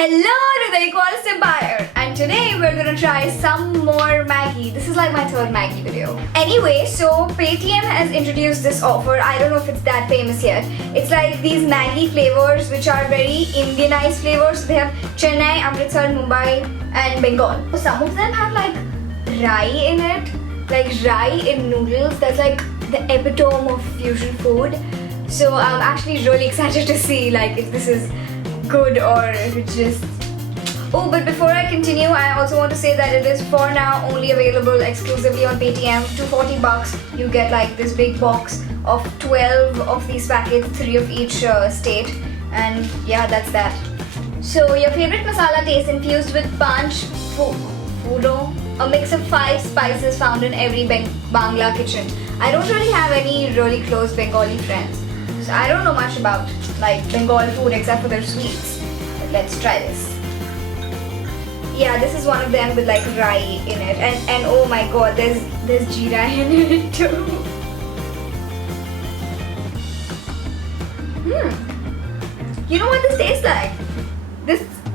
Hello to the Equalist Empire, and today we're gonna try some more Maggi. This is like my third Maggi video. Anyway, so Paytm has introduced this offer. I don't know if it's that famous yet. It's like these Maggi flavors which are very Indianized flavors. They have Chennai, Amritsar, Mumbai and Bengal. Some of them have like rai in it, like rai in noodles. That's like the epitome of fusion food. So I'm actually really excited to see like if this is good or if it's just... Oh, but before I continue, I also want to say that it is for now only available exclusively on Paytm. $240. You get like this big box of 12 of these packets, 3 of each state, and yeah, that's that. So your favorite masala taste infused with Panch Phuron, a mix of 5 spices found in every Bangla kitchen. I don't really have any really close Bengali friends, so I don't know much about like Bengal food except for their sweets. But let's try this. Yeah, this is one of them with like rai in it, and oh my god, there's jeera in it too. You know what this tastes like?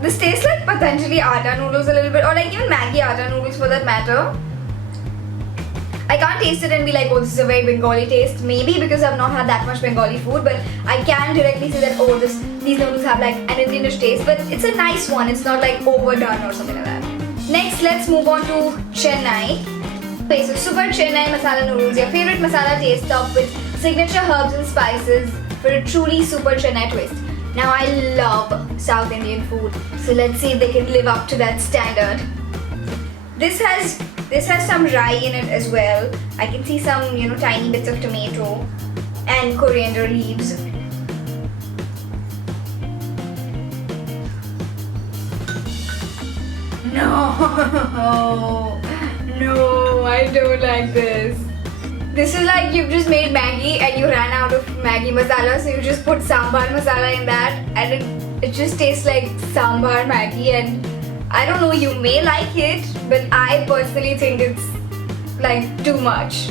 This tastes like Patanjali atta noodles a little bit, or like even Maggi atta noodles for that matter. I can't taste it and be like, oh, this is a very Bengali taste. Maybe because I've not had that much Bengali food, but I can directly say that, oh, these noodles have like an Indianish taste, but it's a nice one. It's not like overdone or something like that. Next, let's move on to Chennai. Okay, so Super Chennai masala noodles, your favorite masala taste topped with signature herbs and spices for a truly Super Chennai twist. Now, I love South Indian food, so let's see if they can live up to that standard. This has some rai in it as well. I can see some, tiny bits of tomato and coriander leaves. No, I don't like this. This is like you've just made Maggi and you ran out of Maggi masala, so you just put sambar masala in that, and it just tastes like sambar Maggi, and I don't know, you may like it, but I personally think it's like too much.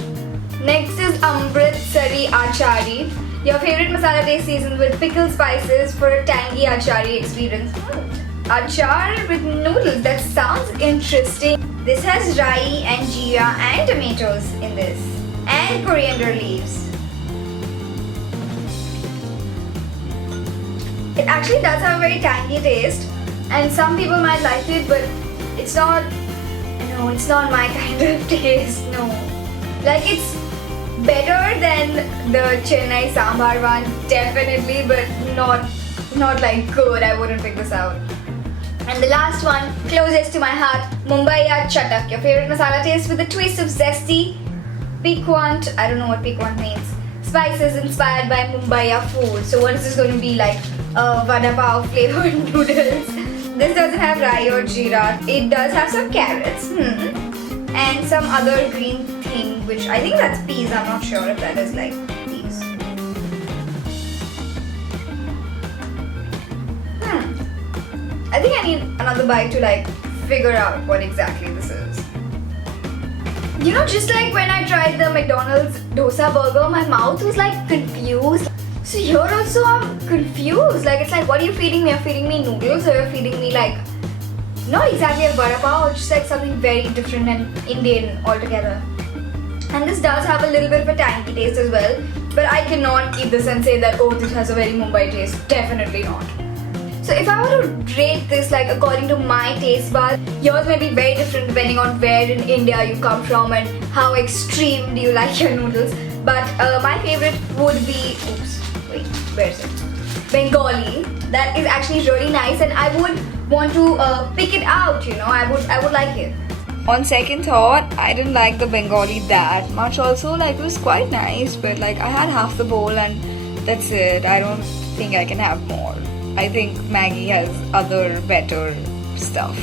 Next is Amritsari Achari, your favorite masala taste seasoned with pickled spices for a tangy achari experience. Achar with noodles, that sounds interesting. This has rai and jeera and tomatoes in this, and coriander leaves. It actually does have a very tangy taste, and some people might like it, but it's not my kind of taste, no. Like, it's better than the Chennai sambar one, definitely, but not like good. I wouldn't pick this out. And the last one, closest to my heart, Mumbaiya Chatak, your favorite masala taste with a twist of zesty, piquant, I don't know what piquant means, spices inspired by Mumbaiya food. So what is this going to be, like vada pav flavored noodles? This doesn't have rai or jeera. It does have some carrots and some other green thing, which I think that's peas. I'm not sure if that is like peas. I think I need another bite to like figure out what exactly this is. Just like when I tried the McDonald's dosa burger, my mouth was like confused. So here also I'm confused. Like, it's like, what are you feeding me? You're feeding me noodles, or you're feeding me like not exactly a vada pav, or just like something very different and Indian altogether. And this does have a little bit of a tangy taste as well, but I cannot eat this and say that, oh, this has a very Mumbai taste. Definitely not. So if I were to rate this like according to my taste buds, yours may be very different depending on where in India you come from and how extreme do you like your noodles. But my favorite would be, wait, where is it? Bengali. That is actually really nice, and I would want to pick it out, I would like it. On second thought, I didn't like the Bengali that much also. Like, it was quite nice, but like I had half the bowl and that's it. I don't think I can have more. I think Maggi has other better stuff.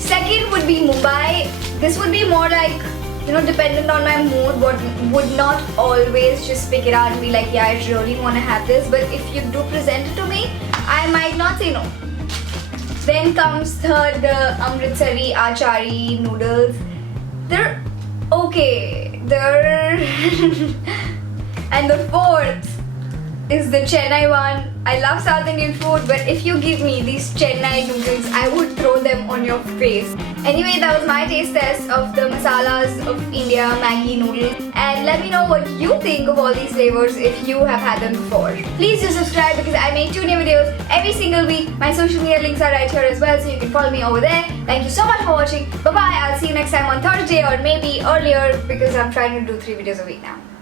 Second would be Mumbai. This would be more like, dependent on my mood, but would not always just pick it out and be like, yeah, I really want to have this. But if you do present it to me, I might not say no. Then comes third, the Amritsari Achari noodles. They're okay. And the fourth, is the Chennai one. I love South Indian food, but if you give me these Chennai noodles, I would throw them on your face. Anyway, that was my taste test of the masalas of India Maggi noodles. And let me know what you think of all these flavors if you have had them before. Please do subscribe because I make 2 new videos every single week. My social media links are right here as well, so you can follow me over there. Thank you so much for watching. Bye bye. I'll see you next time on Thursday or maybe earlier because I'm trying to do 3 videos a week now.